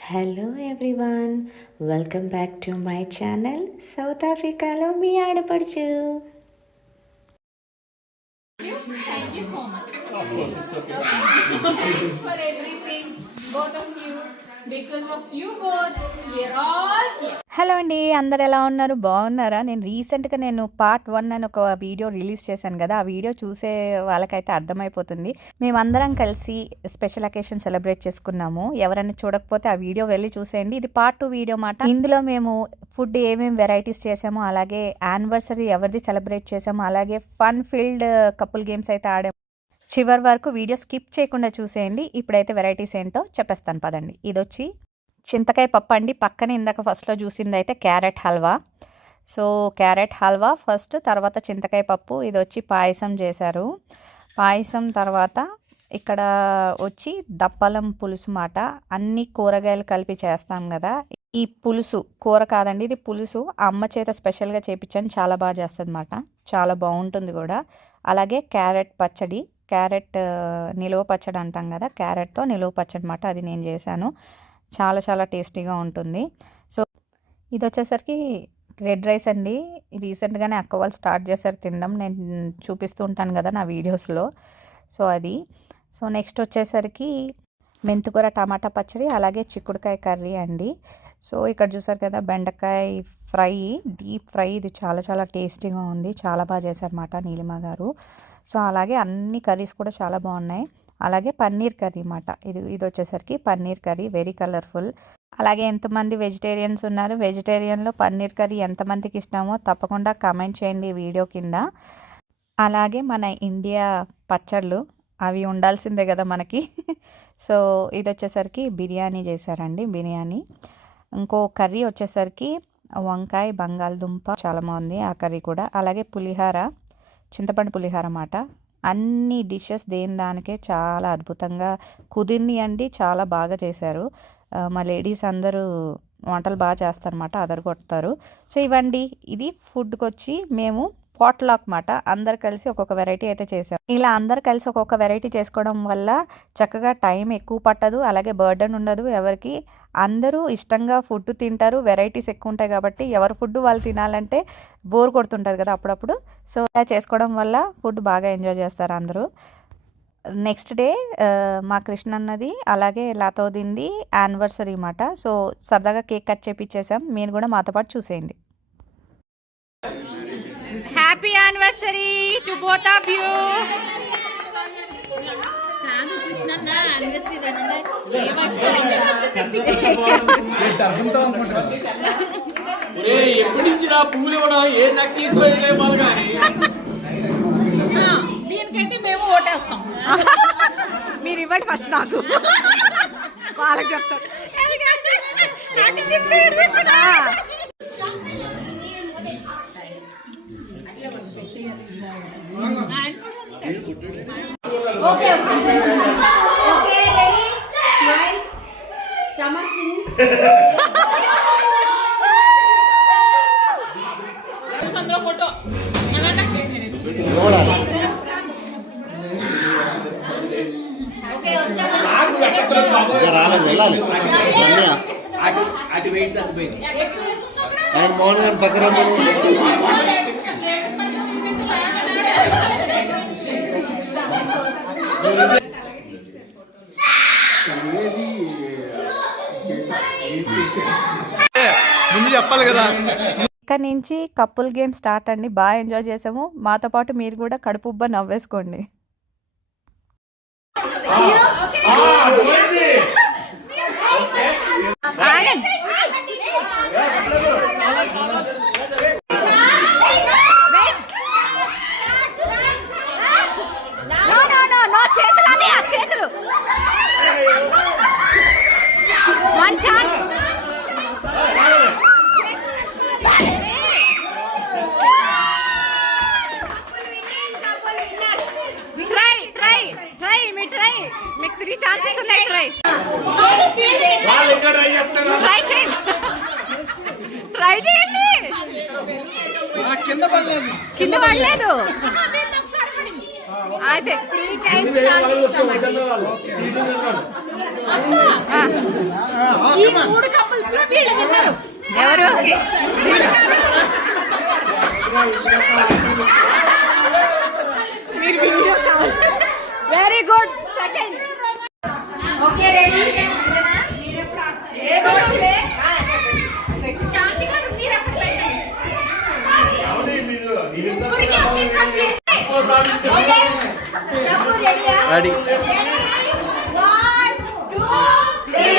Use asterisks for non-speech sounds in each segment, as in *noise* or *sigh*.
Hello everyone welcome back to my channel south ఆఫ్రికాలో మీ ఆడపడుచు Thank you so much. Of course, it's okay. Thanks for *laughs* everything, both of you. Because of you both, all here. Hello అండి అందరు ఎలా ఉన్నారు? బాగున్నారా? నేను రీసెంట్గా నేను పార్ట్ వన్ అని ఒక వీడియో రిలీజ్ చేశాను కదా ఆ వీడియో చూసే వాళ్ళకైతే అర్థమైపోతుంది. మేమందరం కలిసి స్పెషల్ అకేషన్ సెలబ్రేట్ చేసుకున్నాము. ఎవరైనా చూడకపోతే ఆ వీడియో వెళ్ళి చూసేయండి. ఇది పార్ట్ టూ వీడియో మాట ఇందులో మేము ఫుడ్ ఏమేమి వెరైటీస్ చేసాము అలాగే యానివర్సరీ ఎవరిది సెలబ్రేట్ చేసాము అలాగే ఫన్ ఫీల్డ్ కపుల్ గేమ్స్ అయితే ఆడాము. చివరి వరకు వీడియో స్కిప్ చేయకుండా చూసేయండి. ఇప్పుడైతే వెరైటీస్ ఏంటో చెప్పేస్తాను పదండి. ఇది వచ్చి చింతకాయ పప్పు అండి. పక్కన ఇందాక ఫస్ట్లో చూసింది అయితే carrot halwa. So carrot halwa first తర్వాత చింతకాయ పప్పు. ఇది వచ్చి పాయసం చేశారు. పాయసం తర్వాత ఇక్కడ వచ్చి దప్పలం పులుసు మాట. అన్ని కూరగాయలు కలిపి చేస్తాం కదా. ఈ పులుసు కూర కాదండి ఇది పులుసు. అమ్మ చేత స్పెషల్గా చేపించాను చాలా బాగా చేస్తుంది అన్నమాట చాలా బాగుంటుంది కూడా. అలాగే క్యారెట్ పచ్చడి క్యారెట్ నిలువ పచ్చడి అంటాం కదా క్యారెట్తో నిలువ పచ్చడి అనమాట అది నేను చేశాను. చాలా చాలా టేస్టీగా ఉంటుంది. సో ఇది వచ్చేసరికి రెడ్ రైస్ అండి. రీసెంట్గానే అక్క వాళ్ళు స్టార్ట్ చేశారు తినడం. నేను చూపిస్తూ ఉంటాను కదా నా వీడియోస్లో. సో అది. సో నెక్స్ట్ వచ్చేసరికి మెంతుకూర టమాటా పచ్చడి అలాగే చిక్కుడుకాయ కర్రీ అండి. సో ఇక్కడ చూసారు కదా బెండకాయ ఫ్రై డీప్ ఫ్రై. ఇది చాలా చాలా టేస్టీగా ఉంది. చాలా బాగా చేశారన్నమాట నీలిమ గారు. సో అలాగే అన్ని కర్రీస్ కూడా చాలా బాగున్నాయి. అలాగే పన్నీర్ కర్రీ అన్నమాట. ఇది ఇది వచ్చేసరికి పన్నీర్ కర్రీ వెరీ కలర్ఫుల్. అలాగే ఎంతమంది వెజిటేరియన్స్ ఉన్నారు. వెజిటేరియన్లో పన్నీర్ కర్రీ ఎంతమందికి ఇష్టమో తప్పకుండా కమెంట్ చేయండి ఈ వీడియో కింద. అలాగే మన ఇండియా పచ్చళ్ళు అవి ఉండాల్సిందే కదా మనకి. *laughs* సో ఇది వచ్చేసరికి బిర్యానీ చేశారండి బిర్యానీ. ఇంకో కర్రీ వచ్చేసరికి వంకాయ బంగాళదుంప చాలా బాగుంది ఆ కర్రీ కూడా. అలాగే పులిహార. చింతపండు పులిహార అన్నమాట. అన్ని డిషెస్ దేని దానికే చాలా అద్భుతంగా కుదిరిని అండి చాలా బాగా చేశారు. మా లేడీస్ అందరూ వంటలు బాగా చేస్తారన్నమాట అదరగొడతారు. సో ఇవండి ఇది ఫుడ్కి వచ్చి మేము పాట్లాక్ మాట. అందరు కలిసి ఒక్కొక్క వెరైటీ అయితే చేసాం. ఇలా అందరు కలిసి ఒక్కొక్క వెరైటీ చేసుకోవడం వల్ల చక్కగా టైం ఎక్కువ పట్టదు అలాగే బర్డన్ ఉండదు ఎవరికి. అందరూ ఇష్టంగా ఫుడ్ తింటారు వెరైటీస్ ఎక్కువ ఉంటాయి కాబట్టి ఎవరు ఫుడ్ వాళ్ళు తినాలంటే బోర్ కొడుతుంటుంది కదా అప్పుడప్పుడు. సో ఇలా చేసుకోవడం వల్ల ఫుడ్ బాగా ఎంజాయ్ చేస్తారు అందరూ. నెక్స్ట్ డే మా కృష్ణ అన్నది అలాగే లతోదింది యానివర్సరీ మాట. సో సరదాగా కేక్ కట్ చేపించేసాం మీరు కూడా మాతో పాటు చూసేయండి. Happy anniversary to both of you ఇవ్వడం? ఏ నక్లీస్ దీనికైతే మేము ఓటేస్తాం. మీరు ఇవ్వండి ఫస్ట్ నాకు. వాళ్ళకి చెప్తాను. అందులో ఫోటో ఇంకా రాలేదు వెళ్ళాలి రమ్య అటు అటు వెయిట్ తగ్గిపోయింది ఆయన మౌన్ గారి పక్కన ముందు చెప్పాలి కదా ఇక్కడ నుంచి కపుల్ గేమ్ స్టార్ట్ అండి బాగా ఎంజాయ్ చేసాము మాతో పాటు మీరు కూడా కడుపుబ్బ నవ్వేసుకోండి ఆగండి. No, no, no, no, చేతులు అన్నయ్య, చేతులు one chance try try try మీ ట్రై మీకు త్రీ ఛాన్సెస్ ఉన్నాయి ట్రై వాళ్ళు ఇక్కడ చెప్తారు ట్రై చేయండి ట్రై చేయండి కింద పడలేదు కింద పడలేదు. అయితే త్రీ టైమ్స్ మూడు కపుల్స్లో వీళ్ళు విన్నారు ఎవరు? మీరు వీడియో కావాలి. Very good second okay ready Shanti గారు మీరు అక్కడ పెట్టండి ముగ్గురికి ఒకేసారి place ready one two three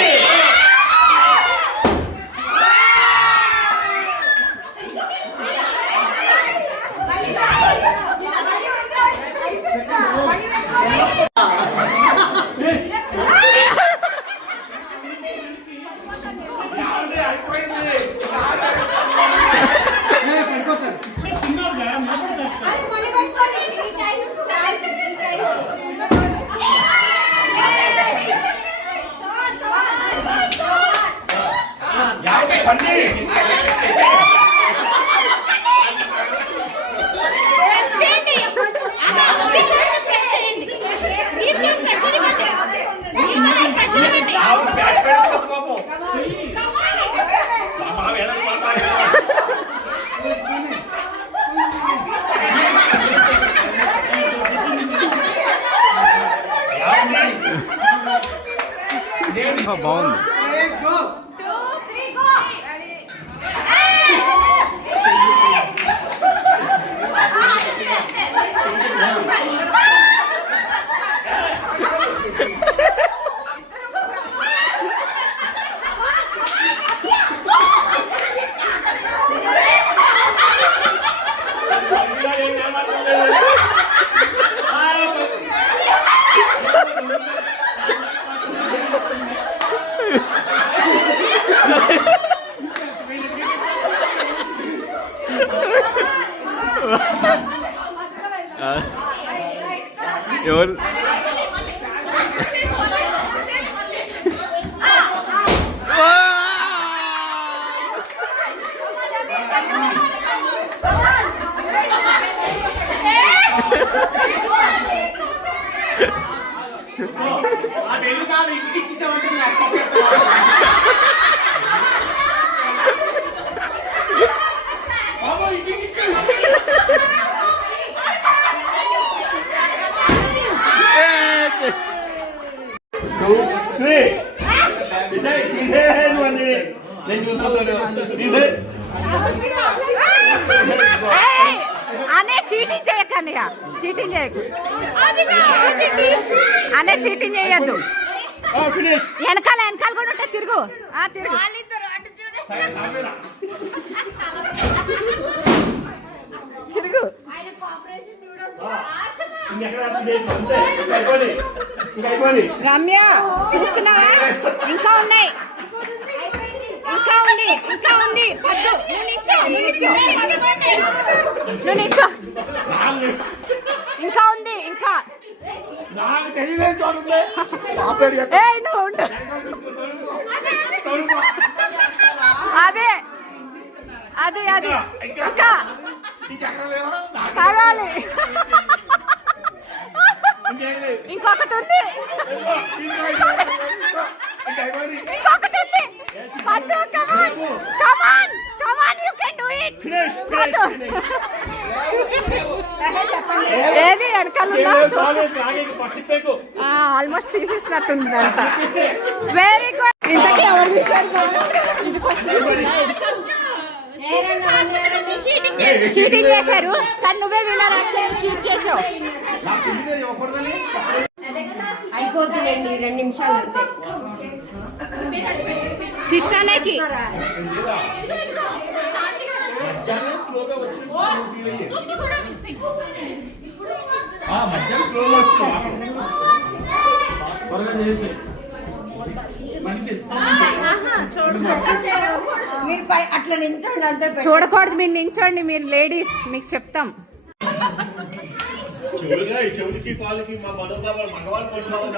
బాగుంది ఎవరు ఆ పెళ్ళి కాదు ఇంటికి ఇచ్చేసామంటే బాబు ఇంటికి ఇస్తే టూ త్రీ తీసే తీసే నువ్వు అంది నేను చూసుకుంటాను తీసే అనే చీటింగ్ చేయకండి చీటింగ్ చేయకు అనే చీటింగ్ చేయొద్దు ఫినిష్ వెనకాల వెనకాల కూడా ఉంటే తిరుగు ఆ, తిరుగు తిరుగు ఇంకెక్కడ అర్థం చేయకు అంతే ఇంకా అయిపోయి ఇంకా అయిపోయి రమ్య చూస్తున్నావా? ఇంకా ఉన్నాయి. ఇంకా ఉంది ఇంకా ఉంది. నువ్వు నిల్చో ఇంకా ఉంది ఇంకా. నాకు తెలియదు *laughs* నువ్వు ఉండు. అదే. అది అది. అక్క. కావాలి ఇంకొకటి ఉంది. ఇంకా అయిపోయి ఇంకొకటి ఉంది. Paddu come on come on come on you can do it finish Paddu ఏది వెనకాల ఆల్మోస్ట్ తీసేసినట్టుంది అంత వెరీ గుడ్ చీటింగ్ చేశారు. కానీ నువ్వే వినర్ చీట్ చేసావు అయిపోతుందండి రెండు నిమిషాలు కృష్ణనేకి మధ్యాహ్నం స్లో వచ్చింది త్వరగా మీరు పై అట్లా నించోండి అంతే చూడకూడదు మీరు నించోండి మీరు లేడీస్ మీకు చెప్తాం. చెవులుగా ఈ చెవులకి కాలుకి మా మగవాళ్ళ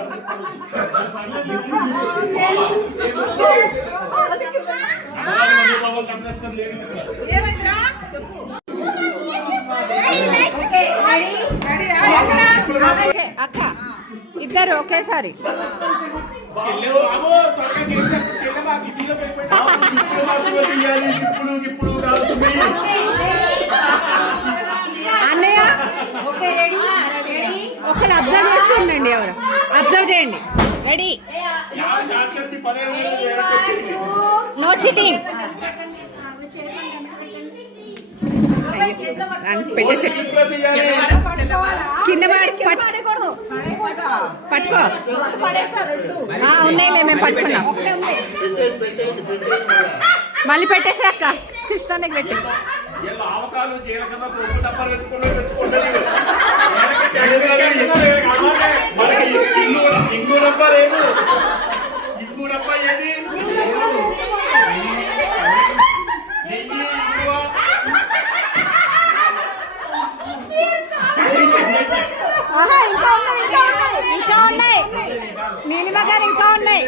అక్క ఇద్దరు ఒకేసారి. అన్నయ్య ఓకే రెడీ? ఒకళ్ళు అబ్జర్వ్ చేస్తూ ఉండండి ఎవరు? అబ్జర్వ్ చేయండి. రెడీ. No cheating. పెట్టేసి. కింద పట్టుకో. ఆ, ఉన్నాయిలే మేము పట్టుకున్నాం. మళ్ళీ పెట్టేసే అక్క. కృష్ణానికి పెట్టి మనకి ఇంగు డబ్బా లేదు. ఇంగు డబ్బా ఏది? ఇంకా ఉన్నాయి, నీలిమ గారు ఇంకా ఉన్నాయి.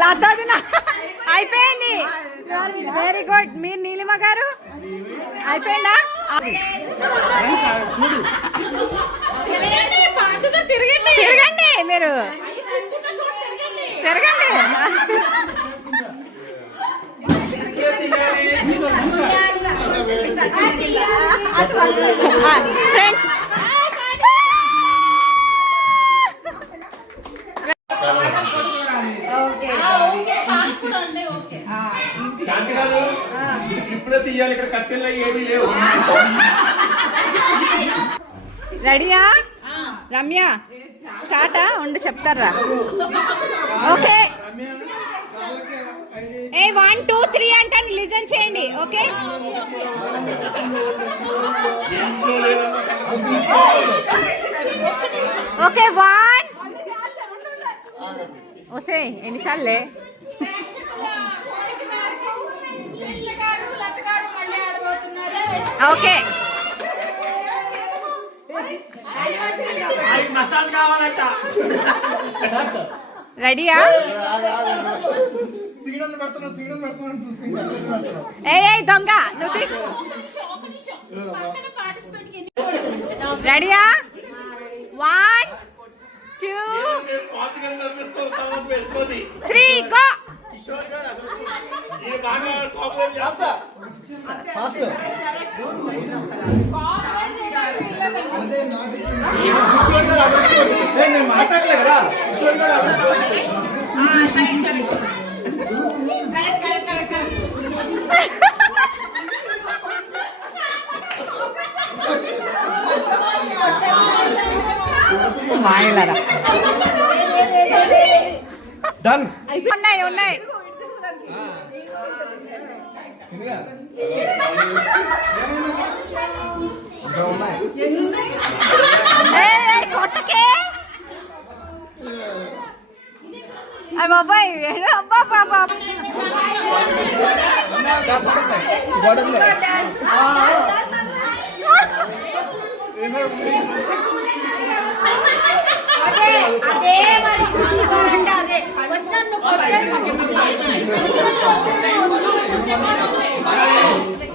లతాదిన అయిపోయింది. వెరీ గుడ్ మీరు నీలిమ గారు? అయిపోయిందా? తిరగండి మీరు. తిరగండి శాంతి కాదు ఇప్పుడే తీయాలి ఇక్కడ కట్టెల్లో ఏమీ లేవు. రెడీయా? రమ్య? స్టార్టా? ఉండి చెప్తారా? Okay. A one two three అంటే లిజన్ చేయండి ఓకే? Okay one. ఓసే ఎన్నిసార్లే? ఓకే. మసాజ్ కావాలంట. రెడీయా? ఏ దొంగ రెడీయా? వన్ టూ త్రీ గో బాగా మాయలరా డన్ ఉన్నాయి ఉన్నాయి. ఏయ్, కొట్టకే అయ్య బాబాయ్ ఏడు అబ్బా బాబా అదే అదే మరి అంటే అదే ఫస్ట్ నువ్వు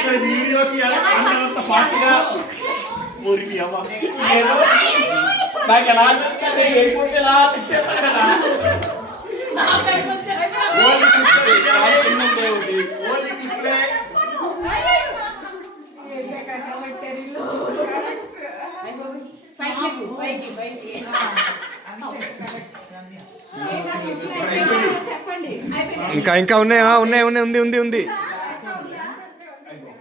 ఇక్కడ వీడియోకి అంత ఫాస్ట్గా ఊరికి అమ్మ. నాకు ఎలా ఎయిర్పోర్ట్ ఎలా చెక్ చేస్తాను కదా ఇంకా ఇంకా ఉన్నాయా? ఉన్నాయి ఉన్నాయి ఉంది ఉంది ఉంది.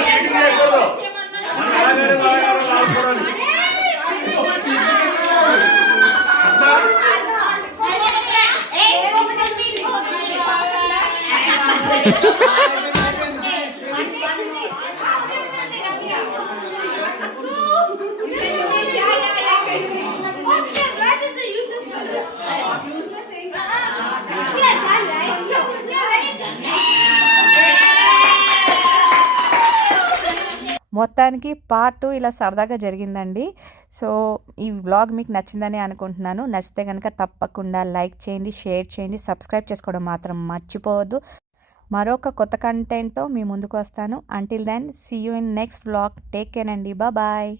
చీటింగ్ చేయకూడదు మన అలాగే బాగా రాకూడదు అబ్బా మొత్తానికి పార్ట్ టూ ఇలా సరదాగా జరిగిందండి. సో ఈ వ్లాగ్ మీకు నచ్చిందని అనుకుంటున్నాను. నచ్చితే కనుక తప్పకుండా లైక్ చేయండి షేర్ చేయండి సబ్స్క్రైబ్ చేసుకోవడం మాత్రం మర్చిపోవద్దు. మరొక కొత్త కంటెంట్తో మీ ముందుకు వస్తాను. Until then see you in next vlog take care అండి. బాయ్